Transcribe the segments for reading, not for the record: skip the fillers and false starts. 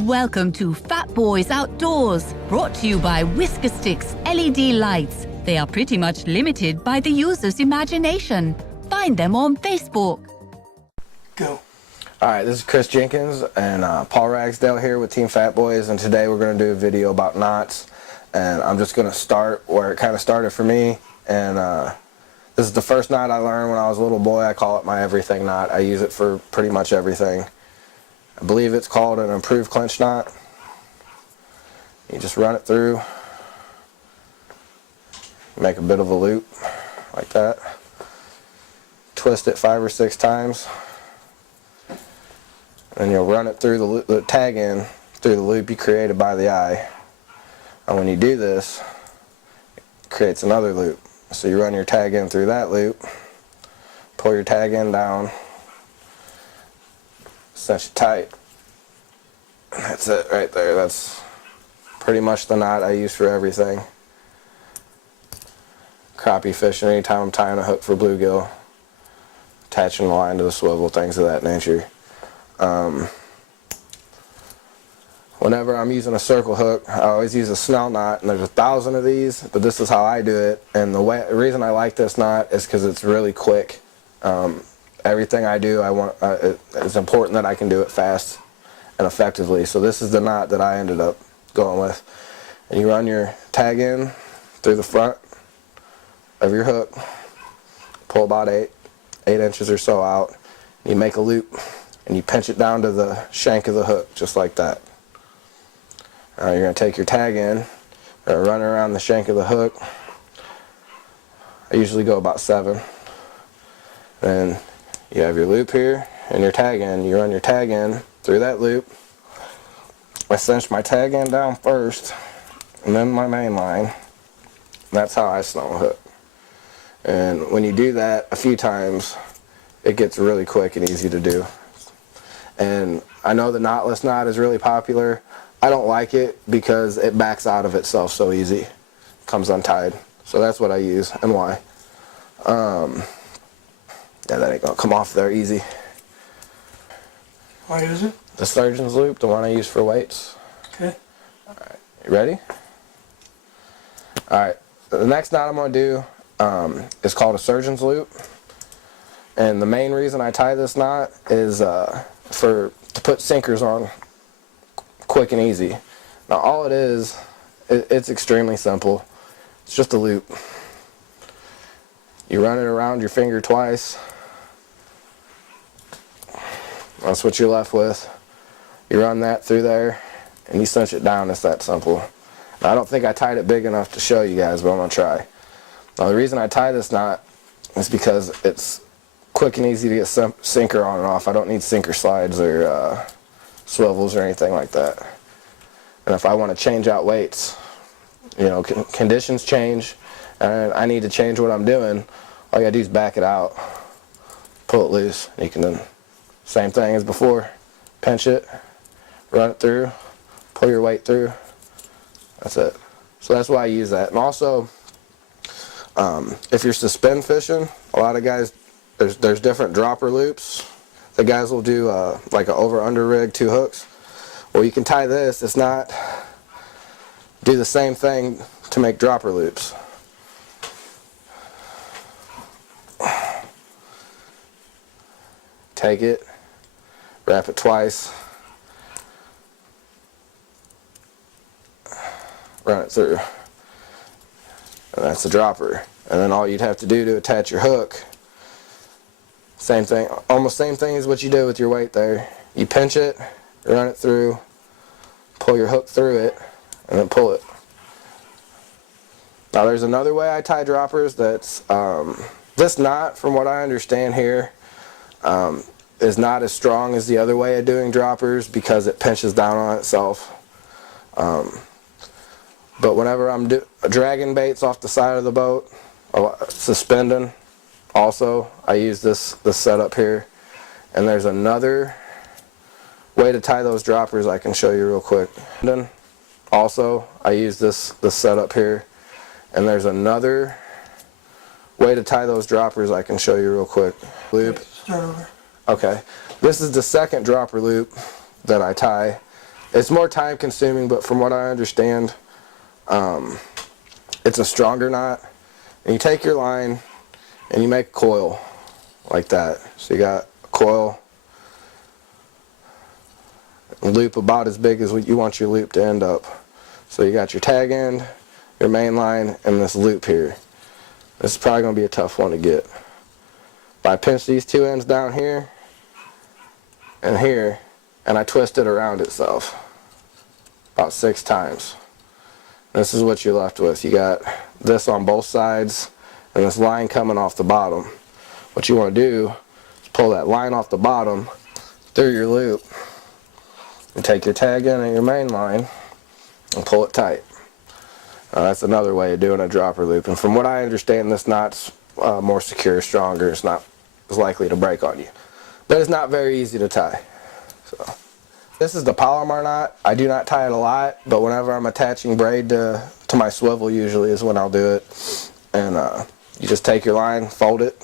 Welcome to Fat Boys Outdoors, brought to you by Whisker Sticks LED lights. They are pretty much limited by the user's imagination. Find them on Facebook. Go. Alright, this is Chris Jenkins and Paul Ragsdale here with Team Fat Boys, and today we're going to do a video about knots. And I'm just going to start where it kind of started for me. And this is the first knot I learned when I was a little boy. I call it my everything knot. I use it for pretty much everything. I believe it's called an improved clinch knot. You just run it through, make a bit of a loop like that, twist it 5 or 6 times, and you'll run it through the loop, the tag in through the loop you created by the eye. And when you do this, it creates another loop. So you run your tag in through that loop, pull your tag in down, cinch it tight. That's it right there. That's pretty much the knot I use for everything. Crappie fishing, anytime I'm tying a hook for bluegill, attaching the line to the swivel, things of that nature. Whenever I'm using a circle hook, I always use a snell knot, and there's 1,000 of these, but this is how I do it. And the reason I like this knot is because it's really quick. Everything I do, it's important that I can do it fast and effectively. So this is the knot that I ended up going with. And you run your tag in through the front of your hook, pull about 8 inches or so out, you make a loop, and you pinch it down to the shank of the hook, just like that. You're going to take your tag in, run around the shank of the hook. I usually go about 7. Then you have your loop here and your tag in. You run your tag in through that loop. I cinch my tag in down first, and then my main line. That's how I snell a hook. And when you do that a few times, it gets really quick and easy to do. And I know the knotless knot is really popular. I don't like it because it backs out of itself so easy. It comes untied. So that's what I use and why. Yeah, that ain't gonna come off there easy. Why is it? The surgeon's loop, the one I use for weights. Okay. Alright, you ready? Alright, the next knot I'm gonna do is called a surgeon's loop. And the main reason I tie this knot is to put sinkers on quick and easy. Now all it is, it's extremely simple. It's just a loop. You run it around your finger twice. That's what you're left with. You run that through there and you cinch it down. It's that simple. Now, I don't think I tied it big enough to show you guys, but I'm going to try. Now the reason I tie this knot is because it's quick and easy to get sinker on and off. I don't need sinker slides or swivels or anything like that. And if I want to change out weights, you know, conditions change and I need to change what I'm doing, all you gotta do is back it out, pull it loose, and you can then, same thing as before, pinch it, run it through, pull your weight through. That's it. So that's why I use that. And also, if you're suspend fishing, a lot of guys, there's different dropper loops. The guys will do like an over-under rig, 2 hooks. Well, you can tie this. It's not do the same thing to make dropper loops. Take it, wrap it twice, run it through, and that's the dropper. And then all you'd have to do to attach your hook, same thing, almost same thing as what you did with your weight there. You pinch it, run it through, pull your hook through it, and then pull it. Now there's another way I tie droppers that's, this knot, from what I understand here, is not as strong as the other way of doing droppers because it pinches down on itself. But whenever I'm dragging baits off the side of the boat, suspending, also I use this setup here. And there's another way to tie those droppers I can show you real quick. Also, I use this setup here. And there's another way to tie those droppers I can show you real quick. Loop. Start over. Okay, this is the second dropper loop that I tie. It's more time consuming, but from what I understand, it's a stronger knot. And you take your line and you make a coil like that. So you got a coil, a loop about as big as what you want your loop to end up. So you got your tag end, your main line, and this loop here. This is probably going to be a tough one to get. But I pinch these two ends down here and here, and I twist it around itself about 6 times. This is what you're left with. You got this on both sides and this line coming off the bottom. What you want to do is pull that line off the bottom through your loop and take your tag in and your main line and pull it tight. That's another way of doing a dropper loop. And from what I understand, this knot's more secure, stronger. It's not as likely to break on you. But it's not very easy to tie. So this is the Palomar knot. I do not tie it a lot, but whenever I'm attaching braid to my swivel usually is when I'll do it. And you just take your line, fold it.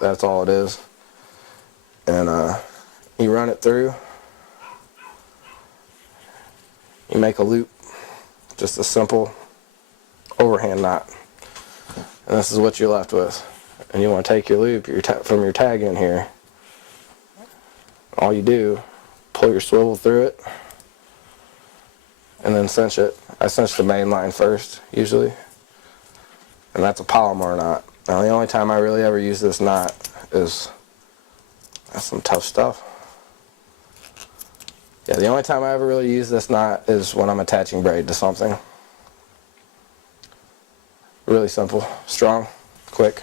That's all it is. And you run it through. You make a loop. Just a simple overhand knot. And this is what you're left with. And you want to take your loop from your tag in here. All you do, pull your swivel through it, and then cinch it. I cinch the main line first, usually. And that's a Palomar knot. Now the only time I really ever use this knot is, that's some tough stuff. Yeah, the only time I ever really use this knot is when I'm attaching braid to something. Really simple, strong, quick.